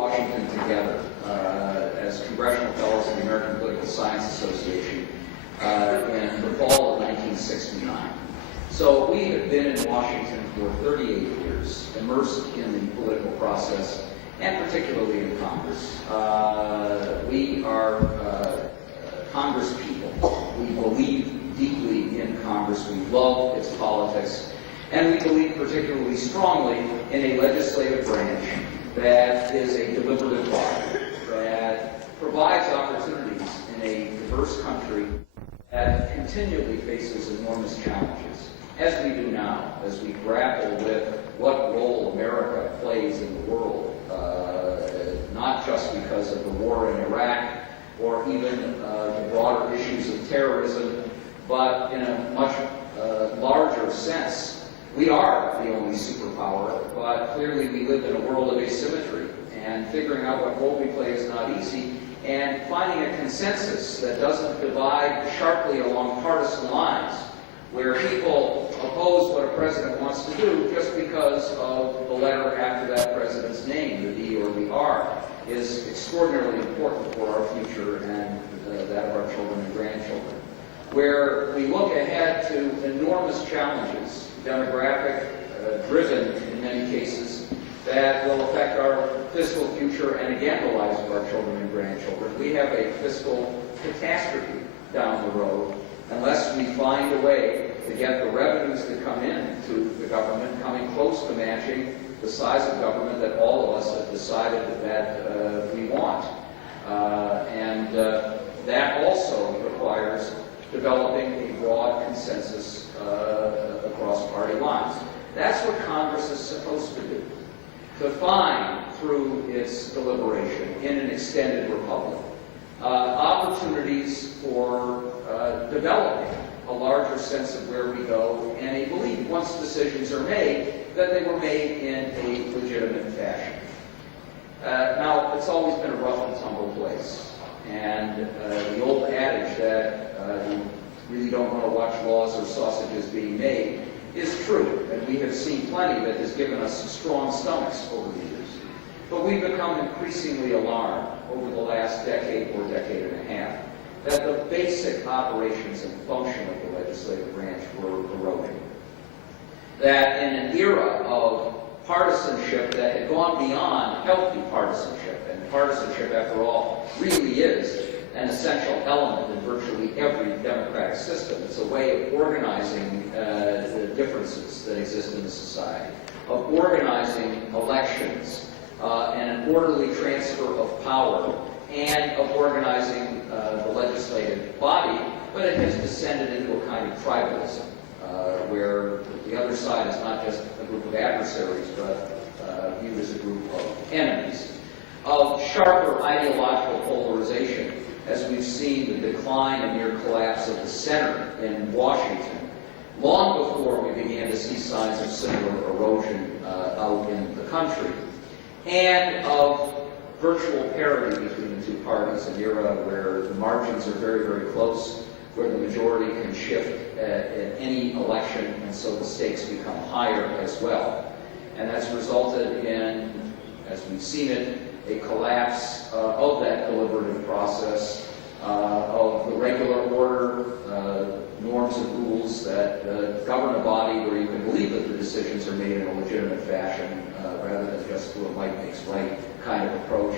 Washington together as congressional fellows of the American Political Science Association in the fall of 1969. So we have been in Washington for 38 years, immersed in the political process, and particularly in Congress. We are Congress people. We believe deeply in Congress. We love its politics. And we believe particularly strongly in a legislative branch that is a deliberative body, that provides opportunities in a diverse country that continually faces enormous challenges, as we do now, as we grapple with what role America plays in the world, not just because of the war in Iraq or even the broader issues of terrorism, but in a much larger sense. We are the only superpower, but clearly we live in a world of asymmetry, and figuring out what role we play is not easy, and finding a consensus that doesn't divide sharply along partisan lines, where people oppose what a president wants to do just because of the letter after that president's name, the D or the R, is extraordinarily important for our future and that of our children and grandchildren. Where we look ahead to enormous challenges, demographic driven in many cases, that will affect our fiscal future and again the lives of our children and grandchildren. We have a fiscal catastrophe down the road unless we find a way to get the revenues that come in to the government coming close to matching the size of government that all of us have decided that we want. That also requires developing a broad consensus across party lines. That's what Congress is supposed to do, to find through its deliberation in an extended republic opportunities for developing a larger sense of where we go and a belief, once decisions are made, that they were made in a legitimate fashion. Now, it's always been a rough and tumble place, and the old adage that you really don't want to watch laws or sausages being made is true, and we have seen plenty that has given us strong stomachs over the years. But we've become increasingly alarmed over the last decade or decade and a half that the basic operations and function of the legislative branch were eroding. That in an era of partisanship that had gone beyond healthy partisanship, and partisanship, after all, really is an essential element in virtually every democratic system. It's a way of organizing the differences that exist in the society, of organizing elections and an orderly transfer of power, and of organizing the legislative body, but it has descended into a kind of tribalism, where the other side is not just a group of adversaries, but viewed as a group of enemies, of sharper ideological polarization, as we've seen the decline and near collapse of the center in Washington, long before we began to see signs of similar erosion out in the country, and of virtual parity between the two parties, an era where the margins are very, very close, where the majority can shift at any election, and so the stakes become higher as well. And that's resulted in, as we've seen it, a collapse of that deliberative process, of the regular order, norms and rules that govern a body where you can believe that the decisions are made in a legitimate fashion, rather than just through a might makes right kind of approach,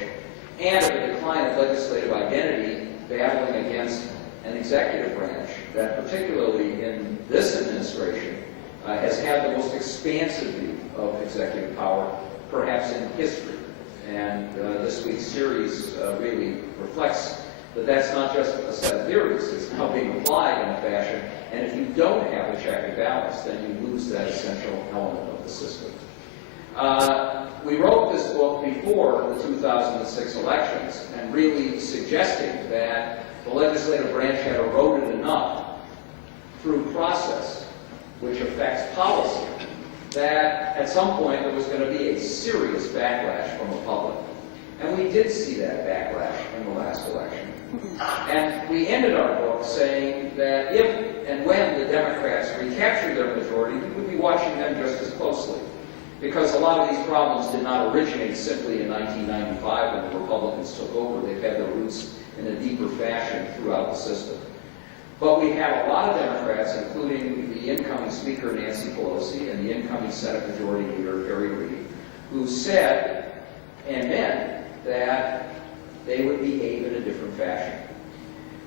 and a decline of legislative identity battling against an executive branch that, particularly in this administration, has had the most expansive view of executive power, perhaps in history. And this week's series really reflects that that's not just a set of theories, it's now being applied in a fashion, and if you don't have a check and balance, then you lose that essential element of the system. We wrote this book before the 2006 elections, and really suggesting that the legislative branch had eroded enough through process, which affects policy, that at some point there was going to be a serious backlash from the public. And we did see that backlash in the last election. And we ended our book saying that if and when the Democrats recaptured their majority, we would be watching them just as closely. because a lot of these problems did not originate simply in 1995 when the Republicans took over. They've had their roots in a deeper fashion throughout the system. But we have a lot of Democrats, including the incoming Speaker Nancy Pelosi and the incoming Senate Majority Leader Harry Reid, who said and meant that they would behave in a different fashion.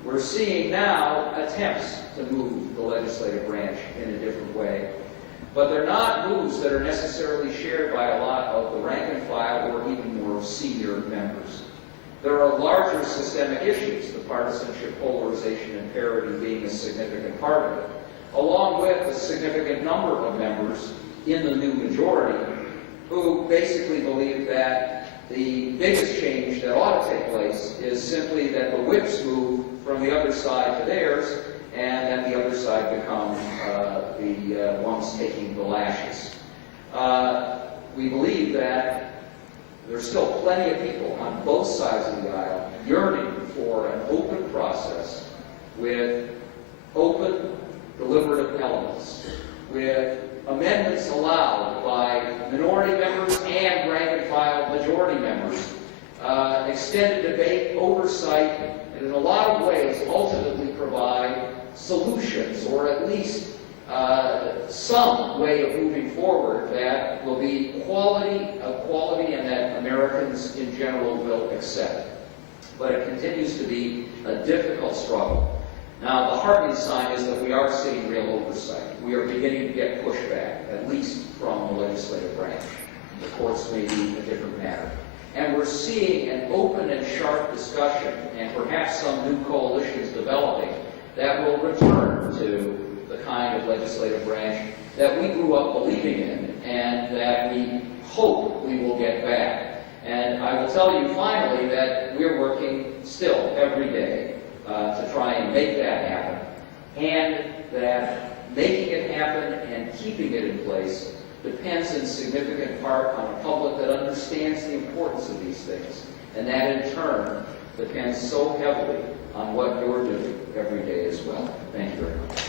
We're seeing now attempts to move the legislative branch in a different way, but they're not moves that are necessarily shared by a lot of the rank and file or even more senior members. There are larger systemic issues, the partisanship, polarization, and parity being a significant part of it, along with a significant number of members in the new majority who basically believe that the biggest change that ought to take place is simply that the whips move from the other side to theirs, and that the other side become the ones taking the lashes. We believe that there's still plenty of people on both sides of the aisle yearning for an open process with open, deliberative elements, with amendments allowed by minority members and rank-and-file majority members, extended debate, oversight, and in a lot of ways ultimately provide solutions, or at least some way of moving forward that will be quality and that Americans in general will accept. But it continues to be a difficult struggle. Now, the heartening sign is that we are seeing real oversight. We are beginning to get pushback, at least from the legislative branch. The courts may be a different matter. And we're seeing an open and sharp discussion, and perhaps some new coalitions developing, that will return to the kind of legislative branch that we grew up believing in, and that we hope we will get back. And I will tell you finally that we're working still every day to try and make that happen, and that making it happen and keeping it in place depends in significant part on a public that understands the importance of these things, and that in turn depends so heavily on what you're doing every day as well. Thank you very much.